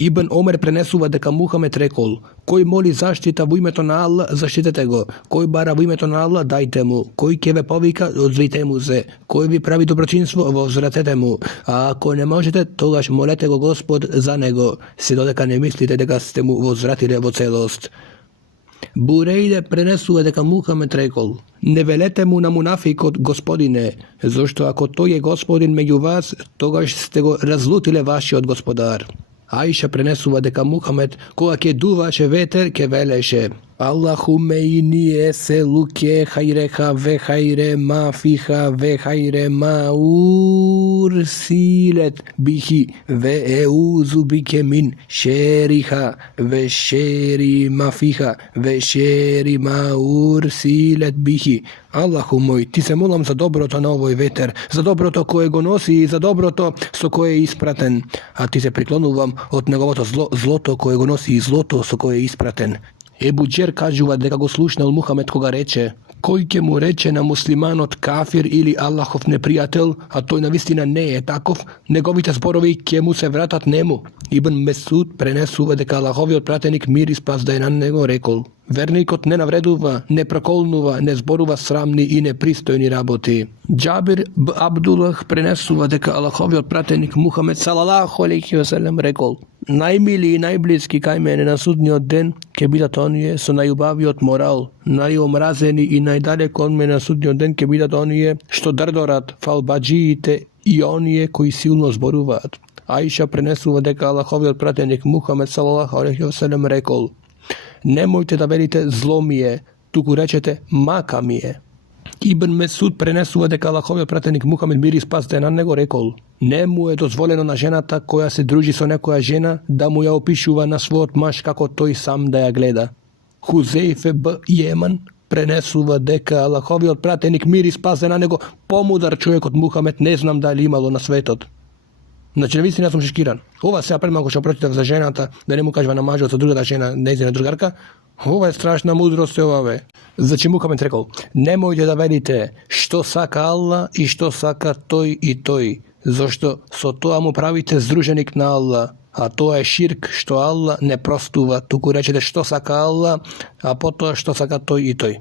Ibn Omer prenesува дека Мухамед рекол: кој моли заштита во името на Аллах, заштитете го. Кој бара во името на Аллах, дајте му. Кој ќе ве повика, одзвите му се. Кој ви прави доброчинство, возвратете му. А ако не можете, тогаш молете го Господ за него, се додека не мислите дека сте му возвратиле во целост. Бурейде пренесува дека Мухамед рекол: не велете му на мунафикот Господине, зашто ако тој е Господин меѓу вас, тогаш сте го разлутиле вашиот Господар. Аиша пренесува дека Мухамед, кога ќе дуваше ветер, ќе велеше: Аллахуме ини еселуке хајреха ве хајре ма фиха ве хајре ма урсилет бихи ве еузу бике мин шериха ве шери ма фиха ве шери ма урсилет бихи. Аллаху мој, ти се молам за доброто на овој ветер, за доброто кое го носи и за доброто со кое е испратен, а ти се приклонувам од неговото злото кое го носи и злото со кое е испратен. Ебу Џер кажува дека го слушнал Мухамед кога рече: кој ќе му рече на муслиманот кафир или Аллахов непријател, а тој навистина не е таков, неговите зборови ќе му се вратат нему. Ибн Месуд пренесува дека Аллаховиот пратеник мир и спас да е на него рекол: верникот не навредува, не проколнува, не зборува срамни и непристојни работи. Џабир б Абдулах пренесува дека Аллаховиот пратеник Мухамед салалаху алейхи ве селем рекол: најмили и најблиски кај мене на судниот ден ќе бидат оние со најубавиот морал, најомразени и најдалеко од мене на судниот ден ќе бидат оние што дрдорат, фалбаџиите и оние кои силно зборуваат. Аиша пренесува дека Аллаховиот пратеник Мухамед салалаху алейхи ве селем рекол: немојте да велите зло ми е, туку речете мака ми е. Ибн Месуд пренесува дека Аллаховиот пратеник Мухамед мир и спас да е на него рекол: не му е дозволено на жената која се дружи со некоја жена да му ја опишува на својот маж како тој сам да ја гледа. Хузейфе б Јеман пренесува дека Аллаховиот пратеник мир и спас да е на него помудар човек од Мухамед не знам дали имало на светот. Значи, навистина сум шокиран. Ова сега пред малку што прочитав за жената, да не му кажува на мажот со другата жена, нејзина другарка, ова е страшна мудрост е ова бе. Значи Мухамед рекол: немојте да велите што сака Аллах и што сака тој и тој, зашто со тоа му правите здруженик на Аллах, а тоа е ширк што Аллах не простува, туку речете што сака Аллах, а потоа што сака тој и тој.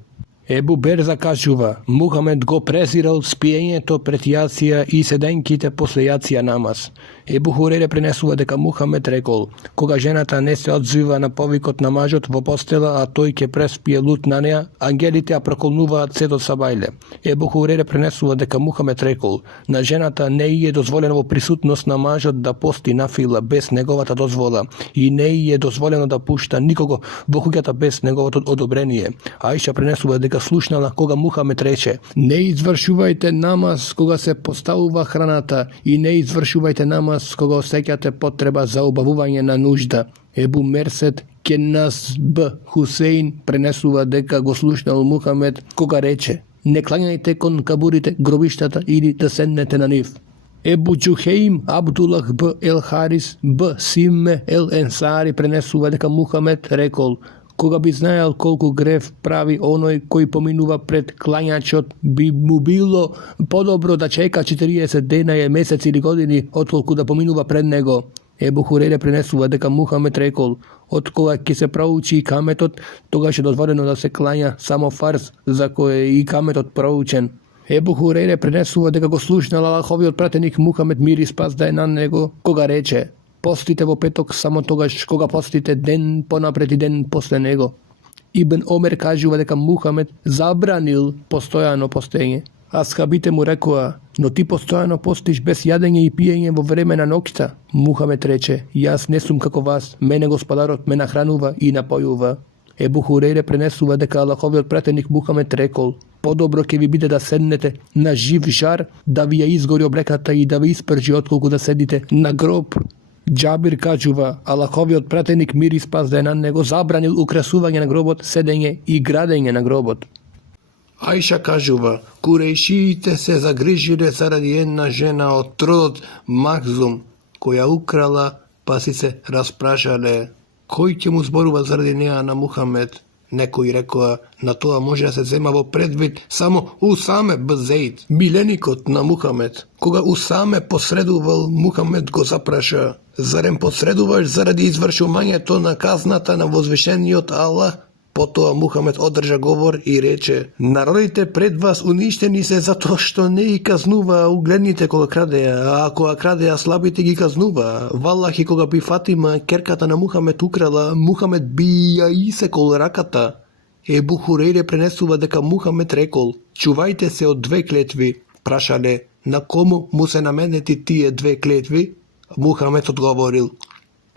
Ебу Берза кажува: Мухамед го презирал спиењето пред јација и седенките после јација намаз. Ебу Хурере пренесува дека Мухамед рекол: кога жената не се одзива на повикот на мажот во постела, а тој ќе преспие лут на неа, ангелите ја проколнуваат се до сабајле. Ебу Хурере пренесува дека Мухамед рекол: на жената не е дозволено во присутност на мажот да пости нафила без неговата дозвола и не е дозволено да пушта никого во куќата без неговото одобрение. Аиша пренесува дека слушнала кога Мухамед рече: не извршувајте намаз кога се поставува храната и не извршувајте намаз кога осеќате потреба за обавување на нужда. Ебу Мерсед Кенас б Хусейн пренесува дека го слушнал Мухамед кога рече: не клањајте кон кабурите, гробиштата или да седнете на нив. Ебу Џухеим Абдулах б Ел Харис б Симме Ел Енсари пренесува дека Мухамед рекол: кога би знаел колку грев прави оној кој поминува пред клањачот, би му било подобро да чека 40 дена, месец или години, отколку да поминува пред него. Ебу Хурере пренесува дека Мухамед рекол: од кога ќе се проучи и каметот, тогаш е дозволено да се клања само фарз за кој е и каметот проучен. Ебу Хурере пренесува дека го слушнал Аллаховиот пратеник Мухамед мир и спас да е на него, кога рече: постите во петок само тогаш кога постите ден понапред и ден после него. Ибн Омер кажува дека Мухамед забранил постојано постење. Асхабите му рекоа: но ти постојано постиш без јадење и пиење во време на ноќта. Мухамед рече: јас не сум како вас, мене Господарот ме нахранува и напојува. Ебу Хурейре пренесува дека Аллаховиот пратеник Мухамед рекол: подобро ќе ви биде да седнете на жив жар, да ви ја изгори облеката и да ви испржи, отколку да седите на гроб. Џабир кажува: Аллаховиот пратеник мир и спас да е на него забранил украсување на гробот, седење и градење на гробот. Аиша кажува: курејшиите се загрижиле заради една жена од родот Махзум, која украла, па си се распрашале кој ќе му зборува заради неа на Мухамед. Некои рекоа, на тоа може да се зема во предвид само Усаме б Зейд, миленикот на Мухамед. Кога Усаме посредувал, Мухамед го запраша: зарем посредуваш заради извршувањето на казната на возвишениот Аллах? Потоа Мухамед одржа говор и рече: народите пред вас уништени се затоа што не ги казнуваа угледните кога крадеа, а кога крадеа слабите ги казнуваа. Валлахи, кога би Фатима, керката на Мухамед, украла, Мухамед би ја исекол раката. Ебу Хурейре пренесува дека Мухамед рекол: чувајте се од две клетви. Прашале: на кому му се наменети тие две клетви? Мухамед одговорил: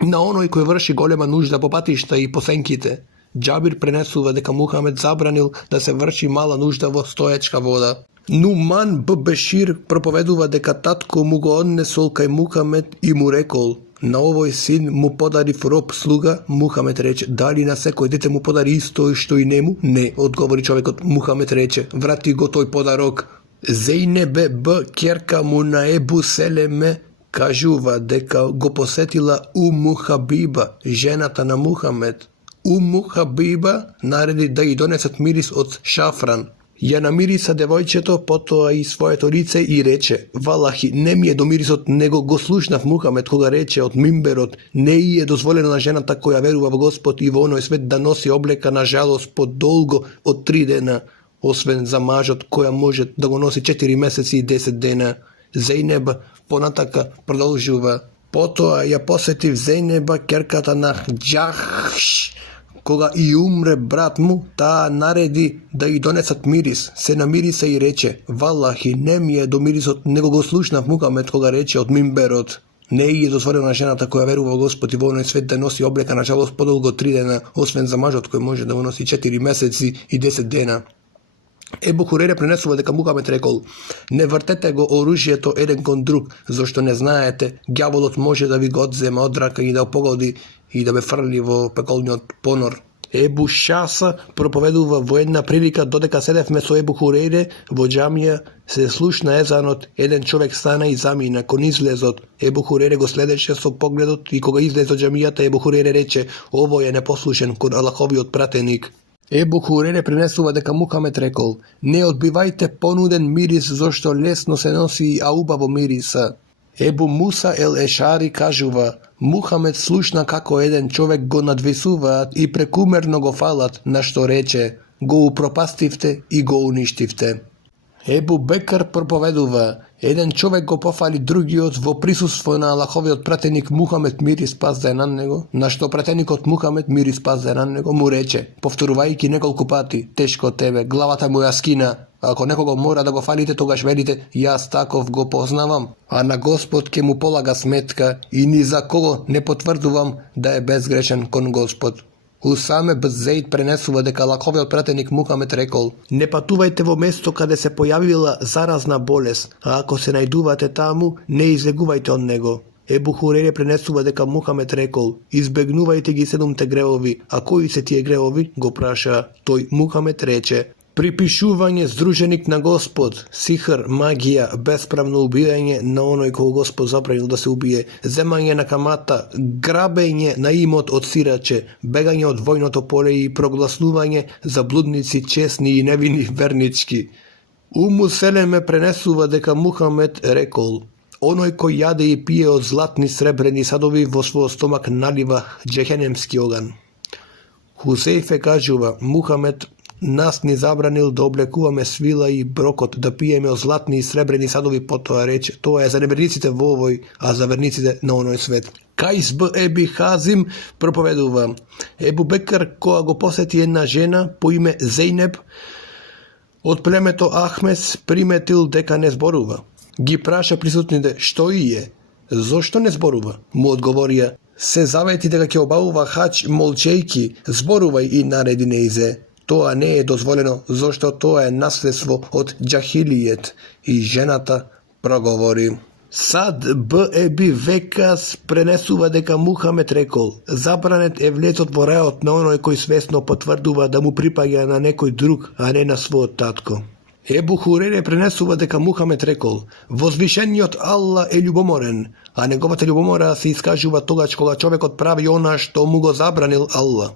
на оној кој врши голема нужда по патишта и по сенките. Џабир пренесува дека Мухамед забранил да се врши мала нужда во стоечка вода. Нуман б Бешир проповедува дека татко му го однесол кај Мухамед и му рекол: на овој син му подарив роб слуга. Мухамед рече: дали на секој дете му подари исто што и нему? Не, одговори човекот. Мухамед рече: врати го тој подарок. Зејнебе б керка му на Ебу Селеме кажува дека го посетила Уму Хабиба, жената на Мухамед. Уму Хабиба нареди да ги донесат мирис од шафран. Ја намириса девојчето, потоа и своето лице и рече: валахи, не ми е до мирисот, него го слушнав Мухамед кога рече од мимберот: не и е дозволено на жената која верува во Господ и во оној свет да носи облека на жалост подолго од 3 дена, освен за мажот која може да го носи 4 месеци и 10 дена. Зејнеб понатака продолжува: потоа ја посетив Зејнеба, керката на Џахш. Кога и умре брат му, таа нареди да ги донесат мирис. Се намириса и рече: валлахи, не ми е до мирисот, него го слушнав Мухамед кога рече од мимберот: не е дозволено на жената која верува во Господ и во оној свет да носи облека на жалост подолго 3 дена, освен за мажот кој може да го носи 4 месеци и 10 дена. Ебу Хурейре пренесува дека Мухамед рекол: не вртете го оружјето еден кон друг, зашто не знаете, ѓаволот може да ви го одзема од рака и да погоди и да бе фрли во пеколниот понор. Ебу Шаса проповедува: во една прилика додека седевме со Ебу Хурейре во џамија, се слушна езанот, еден човек стана и замина кон излезот. Ебу Хурейре го следеше со погледот и кога излезе од џамијата, Ебу Хурейре рече: овој е непослушен кон Аллаховиот пратеник. Ебу Хурейре пренесува дека Мухамед рекол: не одбивајте понуден мирис, зашто лесно се носи а убаво мириса. Ебу Муса ел Ешари кажува: Мухамед слушна како еден човек го надвисуваат и прекумерно го фалат, на што рече: го упропастивте и го уништивте. Ебу Бекар проповедува: еден човек го пофали другиот во присуство на Аллаховиот пратеник Мухамед, мир и спас да е на него, на што пратеникот Мухамед, мир и спас да е на него, му рече, повторувајќи неколку пати: тешко тебе, главата му ја скина. Ако некого мора да го фалите, тогаш велите: јас таков го познавам, а на Господ ќе му полага сметка и ни за кого не потврдувам да е безгрешен кон Господ. Усаме б Зейд пренесува дека Аллаховиот пратеник Мухамед рекол: не патувајте во место каде се појавила заразна болест, а ако се најдувате таму, не излегувајте од него. Ебу Хурейре пренесува дека Мухамед рекол: избегнувајте ги 7 греови, а кои се тие греови? Го праша. Тој Мухамед рече: припишување здруженик на Господ, сихр, магија, бесправно убијање на оној кој Господ забранил да се убие, земање на камата, грабење на имот од сираче, бегање од војното поле и прогласнување за блудници, честни и невини вернички. Уму Селеме пренесува дека Мухамед рекол: оној кој јаде и пие од златни сребрени садови во својот стомак налива џехенемски оган. Хузейфе кажува: Мухамед нас ни забранил да облекуваме свила и брокот, да пиеме од златни и сребрени садови, потоа рече: тоа е за неверниците во овој, а за верниците на оној свет. Кајс б Еби Хазим проповедува: Ебу Бекар кога го посети една жена по име Зејнеб од племето Ахмес, приметил дека не зборува. Ги праша присутните: што и е? Зошто не зборува? Му одговорија: се завети дека ќе обавува хаџ молчејки, зборувај и нареди неизе. Тоа не е дозволено, зашто тоа е наследство од џахилијет. И жената проговори. Сад б Еби Векас пренесува дека Мухамед рекол: забранет е влезот во рајот на оној кој свесно потврдува да му припаѓа на некој друг, а не на својот татко. Ебу Хурейре пренесува дека Мухамед рекол: возвишениот Аллах е љубоморен, а неговата љубомора се искажува тогаш кога човекот прави она што му го забранил Аллах.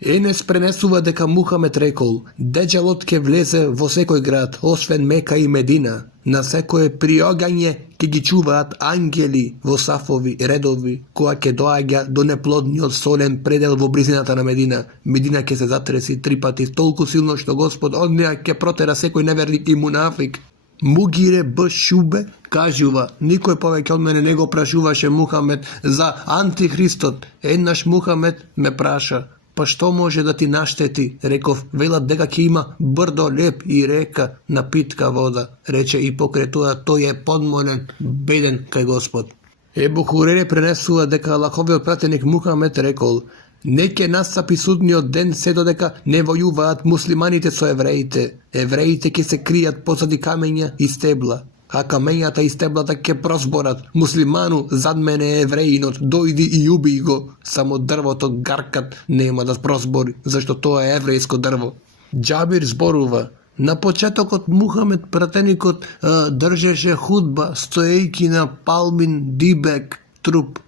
Енес пренесува дека Мухамед рекол: Деџалот ќе влезе во секој град, освен Мека и Медина. На секое приогање ќе ги чуваат ангели во сафови, редови, која ќе доаѓа до неплодниот солен предел во близината на Медина. Медина ќе се затреси 3 пати толку силно што Господ од неа ќе протера секој неверник и мунафик. Мугире Б. Шубе кажува: никој повеќе од мене не го прашуваше Мухамед за антихристот. Еднаш Мухамед ме праша: па што може да ти наштети? Реков: велат дека ќе има брдо леп и река на питка вода. Рече: и покрај тоа тој е подмолен, беден кај Господ. Ебу Хурере пренесува дека Аллаховиот пратеник Мухамед рекол: не ќе настапи судниот ден се додека не војуваат муслиманите со евреите. Евреите ќе се кријат позади камења и стебла, а камењата и стеблата ќе прозборат: муслиману, зад мене е евреинот, дојди и уби го. Само дрвото гаркат нема да прозбори, зашто тоа е еврејско дрво. Џабир зборува: на почетокот Мухамед пратеникот држеше худба стоејќи на палмин дибек труп.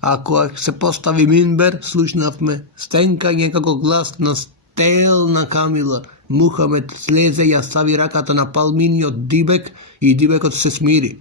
А кога се постави минбер, слушнавме стенкање како глас на стелна камила. Мухамед слезе и ја стави раката на палминиот дибек и дибекот се смири.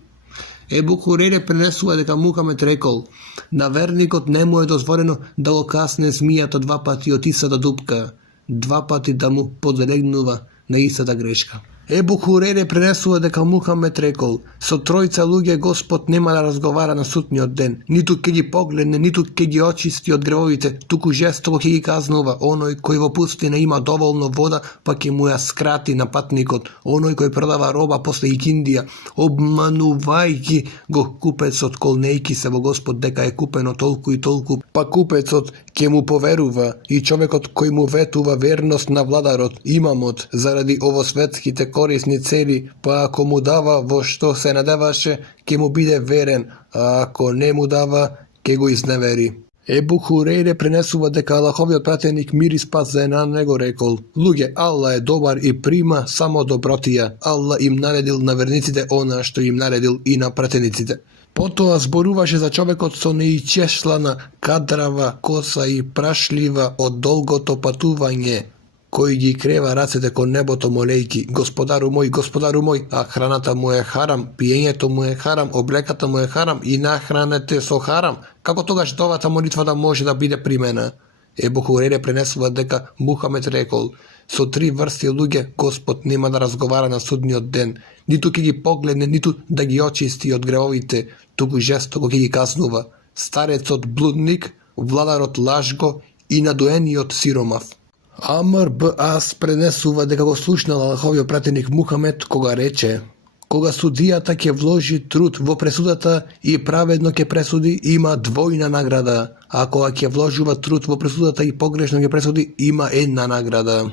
Ебу Хурере пренесува дека Мухамед рекол: на верникот не му е дозволено да го касне змијата 2 пати од истата дупка, 2 пати да му подлегнува на истата грешка. Ебу Хурере пренесува дека Мухамед рекол: со тројца луѓе Господ нема да разговара на судниот ден, ниту ќе ги погледне, ниту ќе ги очисти од гревовите, туку жестоко ќе ги казнува. Оној кој во пустина има доволно вода, па ќе му ја скрати на патникот. Оној кој продава роба после икиндија, обманувајќи го купецот, колнејќи се во Господ дека е купено толку и толку, па купецот ќе му поверува, и човекот кој му ветува верност на владарот, имамот, заради овосветските корисни цели, па ако му дава во што се надеваше, ќе му биде верен, а ако не му дава, ќе го изневери. Ебу Хурейре пренесува дека Аллаховиот пратеник мир и спас за на него рекол: луѓе, Алла е добар и прима само добротија. Алла им наредил на верниците она што им наредил и на пратениците. Потоа зборуваше за човекот со неичешлана кадрава коса и прашлива од долгото патување, кој ги крева рацете кон небото молејки: Господару мој, а храната му е харам, пиењето му е харам, облеката му е харам и нахранете со харам. Како тогаш овата молитва да може да биде примена? Ебу Хурере пренесува дека Мухамед рекол: со 3 врсти луѓе Господ нема да разговара на судниот ден, ниту ќе ги погледне, ниту да ги очисти од гревовите, туку жестоко ќе ги казнува: старецот блудник, владарот лажго и надоениот сиромав. Амр Б. Ас пренесува дека го слушнал Аллаховиот пратеник Мухамед кога рече: кога судијата ќе вложи труд во пресудата и праведно ќе пресуди, има двојна награда, а кога ќе вложува труд во пресудата и погрешно ќе пресуди, има една награда.